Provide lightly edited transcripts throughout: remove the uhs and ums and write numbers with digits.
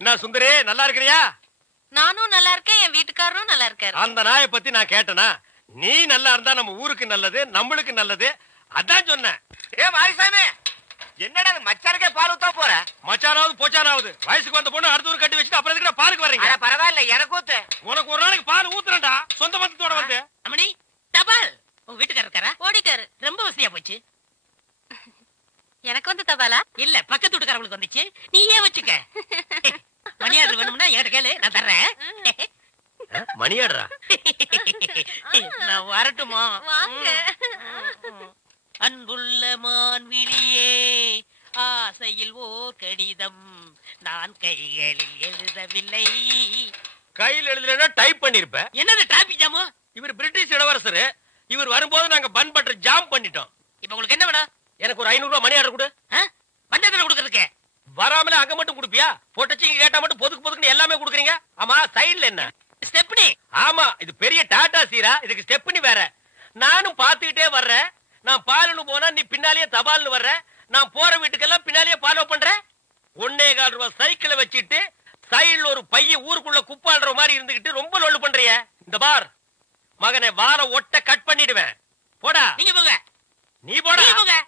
என்ன சுந்தரி, நல்லா இருக்கிறியா? நானும் நல்லா இருக்கேன், என் வீட்டுக்காரரும் நல்லா இருக்காரு. அந்த நாயை பத்தி நான் கேட்டனா? நீ நல்லா இருந்தா நம்ம ஊருக்கு நல்லது, நம்மளுக்கு நல்லது. அதான் சொன்னேன். ஏ மாரிசாமி, என்னடா மச்சானுக்கே பால் ஊத்தா போற? மச்சானாவது போச்சானாவது வயசுக்கு வந்த பொண்ணு அடுத்த ஊர் கட்டி வச்சுட்டு அப்புறம் எதுக்கு பாருக்கு வர்றீங்க? பரவாயில்ல, எனக்கு ஊத்து. உனக்கு ஒரு நாளைக்கு பால் ஊத்துறேன்டா, சொந்த பந்தத்தோட வந்து. அம்மணி, தபால் உங்க வீட்டுக்காரர் இருக்காரா? ஓடிட்டாரு. ரொம்ப வசதியா போச்சு. எனக்கு வந்து தபாலா? இல்ல, பக்கத்து வீட்டுக்காரங்களுக்கு வந்துச்சு. நீ ஏன் வச்சுக்க. மணியாடு வேணும்னா என்கிட்ட கேளு, நான் தர்றேன். மணியாடுறா? நான் வரட்டுமா? வாங்க. அன்புள்ள மான்விழியே, ஆசையில் ஓர் கடிதம் நான் கைகளில் எழுதவில்லை. கையில் எழுதலன்னா டைப் பண்ணிருப்ப. என்னது டிராபிக் ஜாமு? இவர் பிரிட்டிஷ் இளவரசர். இவர் வரும்போது நாங்க பன் பட்டர் ஜாம் பண்ணிட்டோம். இப்ப உங்களுக்கு என்ன வேணும்? எனக்கு ஒரு 500 ரூபாய் மணி ஆர்டர் கொடு. பஞ்சத்துல கொடுக்கறதுக்கு வராமல அங்க மட்டும் கொடுப்பியா? போட்டச்சிங்க கேட்டா மட்டும் பொதுக்கு பொதுக்குன்னு எல்லாமே கொடுக்குறீங்க. ஆமா, சைடுல என்ன? ஸ்டெப்னி. ஆமா, இது பெரிய டாடா சீரா, இதுக்கு ஸ்டெப்னி வேற. நானும் பாத்துக்கிட்டே வர்றேன். நான் பாலுன்னு போனா நீ பின்னாலேயே தபால்னு வர்ற. நான் போற வீட்டுக்கெல்லாம் பின்னாலேயே ஃபாலோ பண்ற. 1.25 ரூபாய் சைக்கிளை வச்சுட்டு சைடுல ஒரு பைய ஊருக்குள்ள குப்பாடுற மாதிரி இருந்துகிட்டு ரொம்ப லொல்லு பண்றிய. இந்த பார் மகனை, வார ஒட்ட கட் பண்ணிடுவேன். போடா. நீங்க போங்க. நீ போடா. நீங்க போங்க.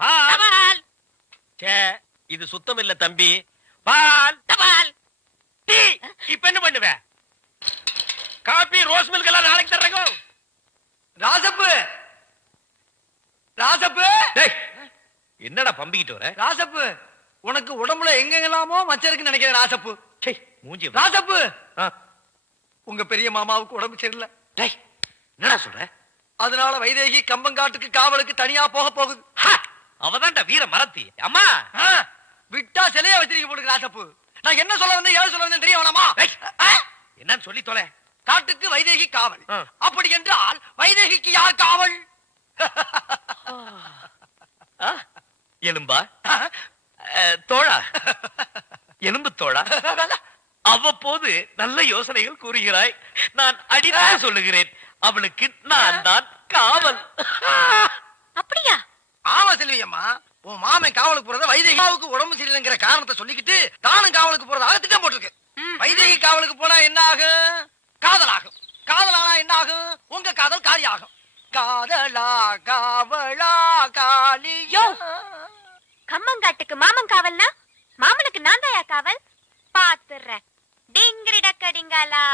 பால். சே, இது சுத்தம் இல்ல தம்பி. பால். தபால். டீ. இப்ப என்ன பண்ணுவ? காபி, ரோஸ் மில்க் எல்லாம் நாளைக்கு தர்றேங்க. ராசப்பு, ராசப்பு. என்னடா பம்பிக்கிட்டு வர? ராசப்பு, உனக்கு உடம்புல எங்கெல்லாமோ மச்சம் இருக்குன்னு நினைக்கிறேன். ராசப்பு, மூஞ்சி. ராசப்பு, உங்க பெரிய மாமாவுக்கு உடம்பு சரியில்லை. என்னடா சொல்ற? அதனால வைதேகி கம்பங்காட்டுக்கு காவலுக்கு தனியா போக போகுது. அவதான்டா வீர மரத்தி. அம்மா, விட்டா சிலையா வச்சிருக்க போடுங்க. ராசப்பு, நான் என்ன சொல்ல வந்தேன், ஏன் சொல்ல வந்தேன் தெரிய வேணாமா? என்னன்னு சொல்லி தொலை. காட்டுக்கு வைதேகி காவல். அப்படி என்றால் வைதேகிக்கு யார் காவல்? எலும்பா? தோழா, எலும்பு தோழா. அவ்வப்போது நல்ல யோசனைகள் கூறுகிறாய். நான் அடித்து சொல்லுகிறேன், அவளுக்கு நான் தான் காவல். அப்படியா? ஆமா செல்வியம்மா, உன் மாமன் காவலுக்கு போறத வைதேகிக்கு உடம்பு சரியில்லைங்கிற காரணத்தை சொல்லிக்கிட்டு தானும் காவலுக்கு போறதாக திட்டம் போட்டிருக்கு. வைதேகி காவலுக்கு போனா என்ன ஆகும்? காதலாகும். காதலானா என்ன ஆகும்? உங்க காதல் காரியாகும். காதலா காவலா காலியோ. கம்மங்காட்டுக்கு மாமன் காவல்னா மாமனுக்கு நான் தாயா காவல்? பாத்துறேன். டிங்கிரி டக்கடிங்காலா.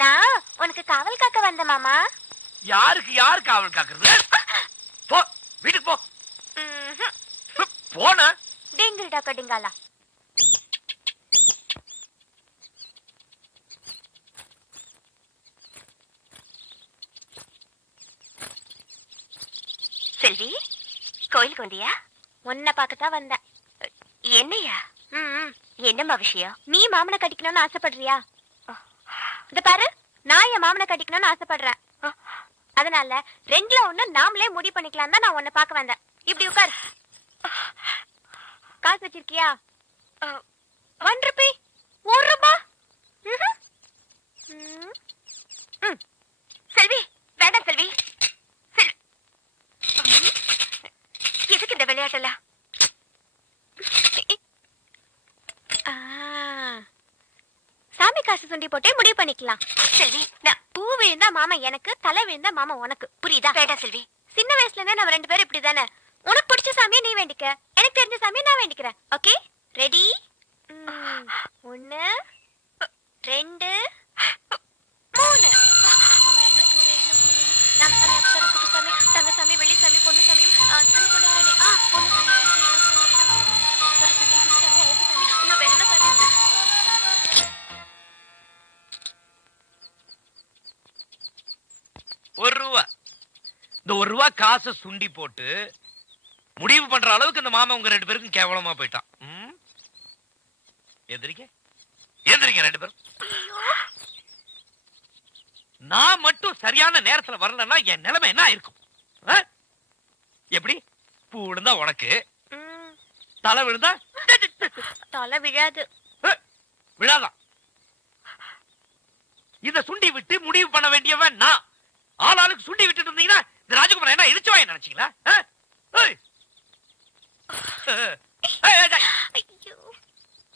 நான் உனக்கு காவல் காக்க வந்த மாமா. யாருக்கு யார் காவல் காக்குறது? போ வீட்டுக்கு போ. போன டிங்கிரி டக்கடிங்காலா. செல்வி, கோயிலுக்கு வந்தியா? உன்னை பார்க்கத்தான் வந்தேன். என்னையா? என்னம்மா விஷயம்? நீ மாமனை கட்டிக்கணும்னு ஆசைப்படுறியா? இந்த பாரு, நான் என் மாமனை கட்டிக்கணும்னு ஆசைப்படுறேன். அதனால ரெண்டுல ஒண்ணு நாமளே முடிவு பண்ணிக்கலாம் தான் நான் உன்னை பார்க்க வந்தேன். இப்படி உட்கார். காசு வச்சிருக்கியா? 1 ரூபி. 1 ரூபா. செல்வி, வேண்டாம் செல்வி. எதுக்கு இந்த விளையாட்டெல்லாம்? சாமி காசு சுண்டி போட்டே முடிவு பண்ணிக்கலாம். செல்வி, பூ விழுந்தா மாமா எனக்கு, தலை விழுந்தா மாமா உனக்கு. புரியுதா? வேண்டாம் செல்வி. சின்ன வயசுல இருந்தே நம்ம 2 பேரும் இப்படிதானே. உனக்கு பிடிச்ச சாமியை நீ வேண்டிக்க, எனக்கு தெரிஞ்ச சாமியை நான் வேண்டிக்கிறேன். Okay, ready? 1 2 3. ராமசாமி, அப்சரா, குப்புசாமி, தங்கசாமி, வெள்ளிசாமி, பொன்னுசாமி, சாமி கொண்டு வரேனே. பொன்னுசாமி, இன்னும் வேற என்ன சாமி? இந்த ₹1 காசை சுண்டி போட்டு முடிவு பண்ற அளவுக்கு இந்த மாமா உங்க 2 பேருக்கும் கேவலமா போயிட்டான். எந்திரிங்க எந்திரிங்க 2 பேரும். நான் மட்டும் சரியான நேரத்துல வரலன்னா என் நிலைமை என்ன ஆயிருக்கும்? எப்படி? பூ விழுந்தா உனக்கு, தலை விழுந்தா தலை விழாது. விழாதான். இத சுண்டி விட்டு முடிவு பண்ண வேண்டியவன் நான். ஆளாளுக்கு சுண்டி விட்டுட்டு இருந்தீங்கன்னா இந்த ராஜகுமார் என்ன இழுச்சுவாய் நினைச்சீங்களா?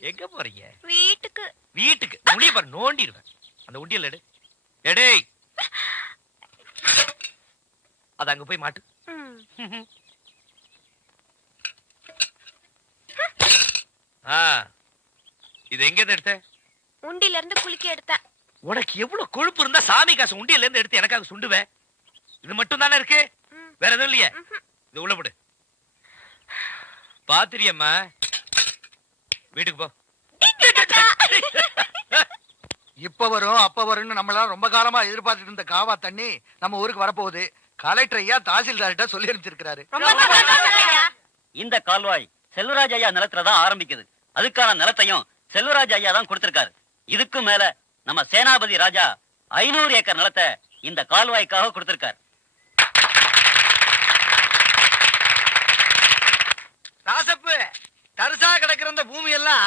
எங்க போறீங்க? வீட்டுக்கு. வீட்டுக்கு முடிய பாரு, நோண்டிடுவேன். அந்த உண்டியல் எடு. எடே, அது அங்க போய் மாட்டு. இது எங்க எடுத்த? உண்டியில இருந்து குலுக்கி எடுத்தேன். உனக்கு எவ்வளவு கொழுப்பு இருந்தா சாமி காசு உண்டியில இருந்து எடுத்து எனக்காக சுண்டுவேன்? இது மட்டும் தானே இருக்கு, வேற எதுவும் இல்லையே? இது உள்ள போடு. பாத்திரியம்மா, வீட்டுக்கு போ. இப்ப வரும் அப்ப வரும்னு நம்மளால ரொம்ப காலமா எதிர்பார்த்துட்டு இருந்த காவா தண்ணி நம்ம ஊருக்கு வரப்போகுது. கலெக்டர் ஐயா தாசில்தார்கிட்ட சொல்லி அனுப்பிச்சிருக்காரு. இந்த கால்வாய் செல்வராஜ் ஐயா நிலத்துலதான் ஆரம்பிக்குது. அதுக்கான நிலத்தையும் செல்வராஜ் ஐயா தான் கொடுத்திருக்காரு. இதுக்கு மேல நம்ம சேனாபதி ராஜா 500 ஏக்கர் நிலத்தை இந்த கால்வாய்க்காக கொடுத்திருக்காரு. ராசப்பு, தரிசா கிடக்கிற இந்த பூமி எல்லாம்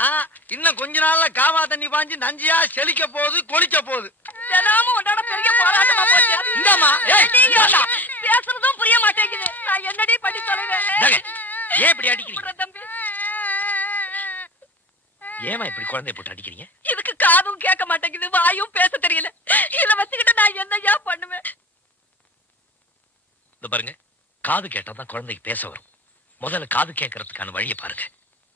இன்னும் கொஞ்ச நாள்ல காவா தண்ணி பாஞ்சு நஞ்சியா செழிக்க போகுது, கொளிக்க போகுது. பெரிய போராட்டமா போச்சு. இந்தாம்மா, பேசுறதும் புரிய மாட்டேங்குது. நான் என்னடி பண்ணி தொலைவேன்? ஏன் இப்படி அடிக்கிறீங்க? ஏமா இப்படி குழந்தைய போட்டு அடிக்கிறீங்க? இதுக்கு காதும் கேட்க மாட்டேங்குது, வாயும் பேச தெரியல. இத வச்சுக்கிட்டு நான் என்னையா பண்ணுவேன்? இந்த பாருங்க, காது கேட்டாதான் குழந்தைக்கு பேச வரும். முதல்ல காது கேட்கறதுக்கான வழியை பாருங்க.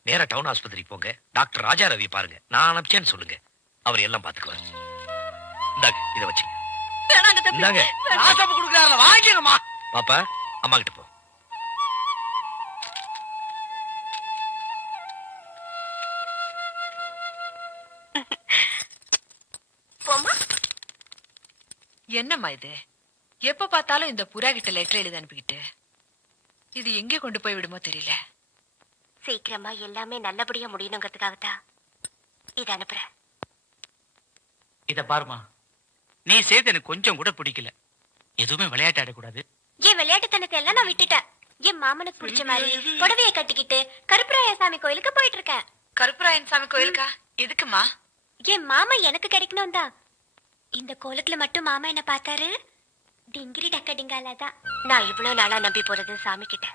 நேரா டவுன் ஆஸ்பத்திரி போங்க, டாக்டர் ராஜா ரவி பாருங்க. நான் அனுப்பிச்சேன்னு சொல்லுங்க, அவர் எல்லாம் பாத்துக்குவார். இந்தாங்க, இத வச்சுங்க. இந்தாங்க, ராசப்பு கொடுக்குறாருல, வாங்கிக்கணுமா? பாப்பா, அம்மா கிட்ட போ. என்னம்மா இது? எப்ப பார்த்தாலும் இந்த புறா கிட்ட லெட்டர் எழுதி அனுப்பிக்கிட்டு இது எங்கே கொண்டு போய் விடுமோ தெரியல. சீக்கிரமா எல்லாமே நல்லபடியா முடியணுங்கிறதுக்காகத்தான் இத அனுப்புறேன். இத பாருமா, நீ செய்து எனக்கு கொஞ்சம் கூட பிடிக்கல. எதுவுமே விளையாட்டு ஆடக்கூடாது. என் விளையாட்டுத்தனத்தை எல்லாம் நான் விட்டுட்டேன். என் மாமனுக்கு பிடிச்ச மாதிரி புடவைய கட்டிக்கிட்டு கருப்பராய சாமி கோயிலுக்கு போயிட்டு இருக்கேன். கருப்பராயன் சாமி கோயிலுக்கா? எதுக்குமா? என் மாமா எனக்கு கிடைக்கணும் தான். இந்த கோலத்துல மட்டும் மாமா என்ன பார்த்தாரு, டிங்கிரி டக்க டிங்காலாதான். நான் இவ்வளவு நாளா நம்பி போறது சாமி கிட்ட,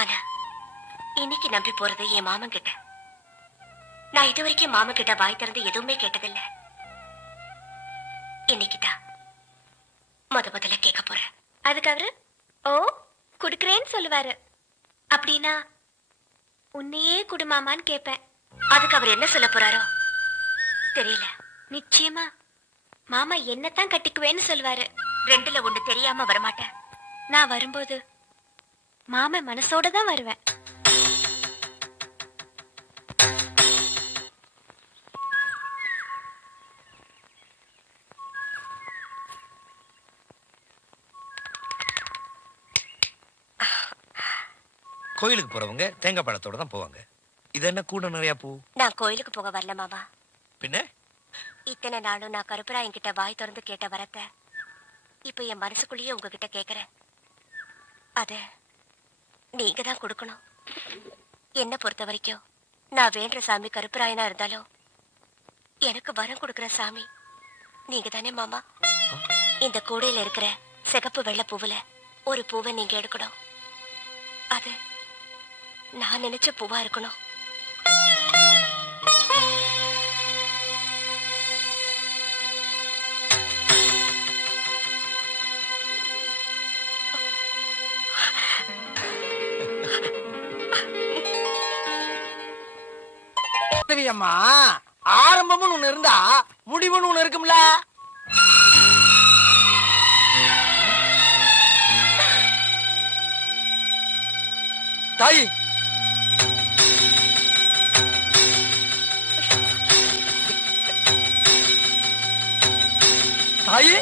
ஆனா இன்னைக்கு நம்பி போறது என் மாமன் கிட்ட. நான் இது வரைக்கும் மாமா கிட்ட வாய் திறந்து எதுவுமே கேட்டதில்ல. இன்னைக்குதான் முதல்ல கேட்க போறேன். அதுக்கு அவரு ஓ குடுக்கறேன்னு சொல்லுவாரு. அப்படின்னா உன்னையே குடுமாமான்னு கேட்பேன். அதுக்கு அவர் என்ன சொல்ல போறாரோ தெரியல. நிச்சயமா மாமா என்னத்தான் கட்டிக்குவேன்னு சொல்லுவாரு. 2ல 1 தெரியாம வரமாட்டேன். நான் வரும்போது மாமா மனசோட தான் வருவேன். கோயிலுக்கு போறவங்க தேங்காய் பழத்தோட தான் போவாங்க. இது என்ன கூட நிறைய பூ? நான் கோயிலுக்கு போக வரல மாமா. பின்ன இத்தனை நாளும் நான் கருப்பராயன் கிட்ட வாய் திறந்து கேட்ட வரத்த இப்ப என் மனசுக்குள்ளேயே உங்ககிட்ட கேக்குறேன். அத நீங்க தான் கொடுக்கணும். என்ன பொறுத்த வரைக்கும் நான் வேண்ட சாமி கருப்பராயனா இருந்தாலும் எனக்கு வரம் கொடுக்கிற சாமி நீங்க தானே மாமா. இந்த கூடையில இருக்கிற சிகப்பு வெள்ளை பூவுல ஒரு பூவை நீங்க எடுக்கணும். அது நான் நினைச்ச பூவா இருக்கணும். அம்மா, ஆரம்பம்னு ஒண்ணு இருந்தா முடிவுன்னு ஒண்ணு இருக்கும்ல. தாய், தாயி